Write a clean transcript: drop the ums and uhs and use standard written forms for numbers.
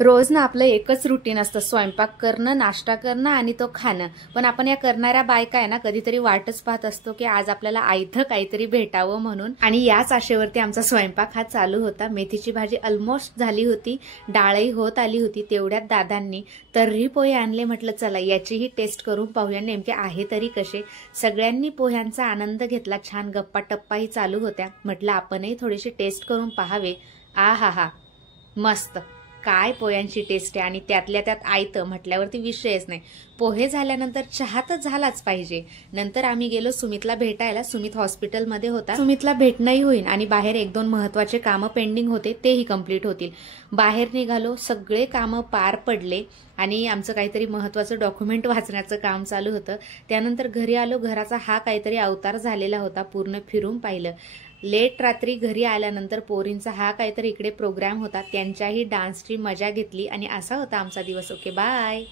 रोज ना आपलं एकच रुटीन असतं, स्वयंपाक करणं, नाश्ता करणं आणि तो खाणं. पण आपण या करणाऱ्या बायका आहे ना, कधीतरी वाटच पाहत असतो की आज आपल्याला आयतं काहीतरी भेटावं म्हणून. आणि याच आशेवरती आमचा स्वयंपाक हा चालू होता. मेथीची भाजी ऑलमोस्ट झाली होती, डाळही होत आली होती. तेवढ्यात दादांनी तर्री पोहे आणले. म्हटलं चला याचीही टेस्ट करून पाहूया नेमके आहे तरी कसे. सगळ्यांनी पोह्यांचा आनंद घेतला, छान गप्पा टप्पाही चालू होत्या. म्हटलं आपणही थोडीशी टेस्ट करून पाहावे. आ हा हा, मस्त. काय पोह्यांची टेस्ट आहे, आणि त्यातल्या त्यात आयतं म्हटल्यावरती विषयच नाही. पोहे झाल्यानंतर चहा तर झालाच पाहिजे. नंतर आम्ही गेलो सुमितला भेटायला. सुमित हॉस्पिटलमध्ये होता. सुमितला भेटणंही होईल आणि बाहेर एक दोन महत्वाचे कामं पेंडिंग होते, तेही कम्प्लीट होतील. बाहेर निघालो, सगळे कामं पार पडले आणि आमचं काहीतरी महत्वाचं डॉक्युमेंट वाचण्याचं काम चालू होतं. त्यानंतर घरी आलो. घराचा हा काहीतरी अवतार झालेला होता. पूर्ण फिरून पाहिलं. लेट रात्री घरी आल्यानंतर पोरींचा हा काहीतरी इकडे प्रोग्राम होता, त्यांच्याही डान्सची मजा घेतली आणि असा होता आमचा दिवस. Okay, bye.